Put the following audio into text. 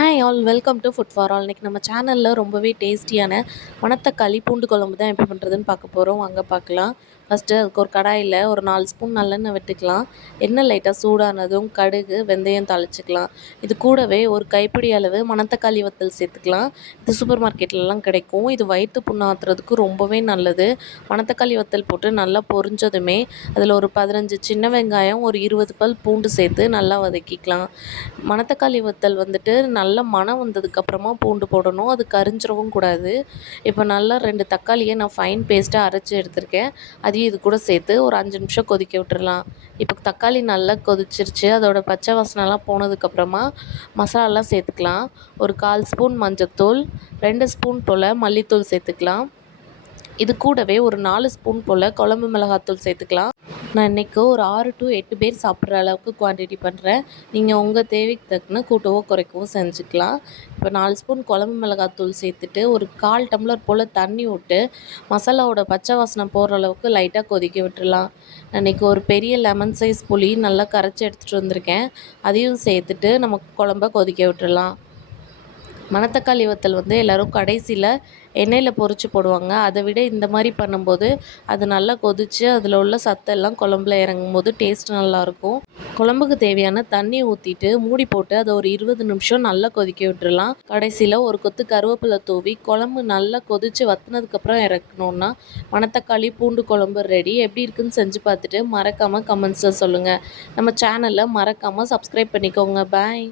Hi all welcome to food for all இன்றைக்கி நம்ம சேனலில் ரொம்பவே டேஸ்டியான மணத்தக்காளி பூண்டு குழம்பு தான் எப்படி பண்ணுறதுன்னு பார்க்க போகிறோம் அங்கே பார்க்கலாம். ஃபஸ்ட்டு அதுக்கு ஒரு கடாயில் ஒரு நாலு ஸ்பூன் நல்லெண்ணெய் விட்டுக்கலாம். எண்ணெய் லைட்டாக சூடானதும் கடுகு வெந்தயம் தாளிச்சிக்கலாம். இது கூடவே ஒரு கைப்பிடி அளவு மணத்தக்காளி வத்தல் சேர்த்துக்கலாம். இது சூப்பர் மார்க்கெட்லலாம் கிடைக்கும். இது வயிற்று புண்ணாத்துறதுக்கு ரொம்பவே நல்லது. மணத்தக்காளி வத்தல் போட்டு நல்லா பொரிஞ்சதுமே அதில் ஒரு பதினஞ்சு சின்ன வெங்காயம் ஒரு இருபது பல் பூண்டு சேர்த்து நல்லா வதக்கிக்கலாம். மணத்தக்காளி வத்தல் வந்துட்டு நல்ல மணம் வந்ததுக்கப்புறமா பூண்டு போடணும். அது கரிஞ்சிடவும் கூடாது. இப்போ நல்லா ரெண்டு தக்காளியை நான் ஃபைன் பேஸ்ட்டாக அரைச்சி எடுத்திருக்கேன். அதையும் இது கூட சேர்த்து ஒரு அஞ்சு நிமிஷம் கொதிக்க விட்டுறலாம். இப்போ தக்காளி நல்லா கொதிச்சிருச்சு. அதோட பச்சை வாசனைலாம் போனதுக்கப்புறமா மசாலாலாம் சேர்த்துக்கலாம். ஒரு கால் ஸ்பூன் மஞ்சத்தூள் ரெண்டு ஸ்பூன் போல் மல்லித்தூள் சேர்த்துக்கலாம். இது கூடவே ஒரு நாலு ஸ்பூன் போல் குழம்பு மிளகாத்தூள் சேர்த்துக்கலாம். நான் இன்றைக்கி ஒரு ஆறு டு எட்டு பேர் சாப்பிட்ற அளவுக்கு குவான்டிட்டி பண்ணுறேன் நீங்கள் உங்கள் தேவைக்கு தக்குன கூட்டவோ குறைக்கவோ செஞ்சுக்கலாம். இப்போ நாலு ஸ்பூன் குழம்பு மிளகாத்தூள் சேர்த்துட்டு ஒரு கால் டம்ளர் போல் தண்ணி விட்டு மசாலாவோட பச்சை வாசனை போகிற அளவுக்கு லைட்டாக கொதிக்க விட்டுடலாம் இன்றைக்கி ஒரு பெரிய லெமன் சைஸ் புளி நல்லா கரைச்சி எடுத்துகிட்டு வந்திருக்கேன். அதையும் சேர்த்துட்டு நம்ம குழம்ப கொதிக்க விட்டுடலாம் மணத்தக்காளி வத்தல் வந்து எல்லோரும் கடைசியில் எண்ணெயில் பொரித்து போடுவாங்க. அதை விட இந்த மாதிரி பண்ணும்போது அது நல்லா கொதித்து அதில் உள்ள சத்தெல்லாம் குழம்புல இறங்கும் போது டேஸ்ட் நல்லாயிருக்கும். குழம்புக்கு தேவையான தண்ணி ஊற்றிட்டு மூடி போட்டு அதை ஒரு இருபது நிமிஷம் நல்லா கொதிக்க விட்டுறலாம். கடைசியில் ஒரு கொத்து கருவேப்பிலை தூவி குழம்பு நல்லா கொதித்து வத்தினதுக்கப்புறம் இறக்கணுன்னா மணத்தக்காளி பூண்டு குழம்பு ரெடி எப்படி இருக்குன்னு செஞ்சு பார்த்துட்டு மறக்காமல் கமெண்ட்ஸில் சொல்லுங்கள் நம்ம சேனலை மறக்காமல் சப்ஸ்கிரைப் பண்ணிக்கோங்க. பாய்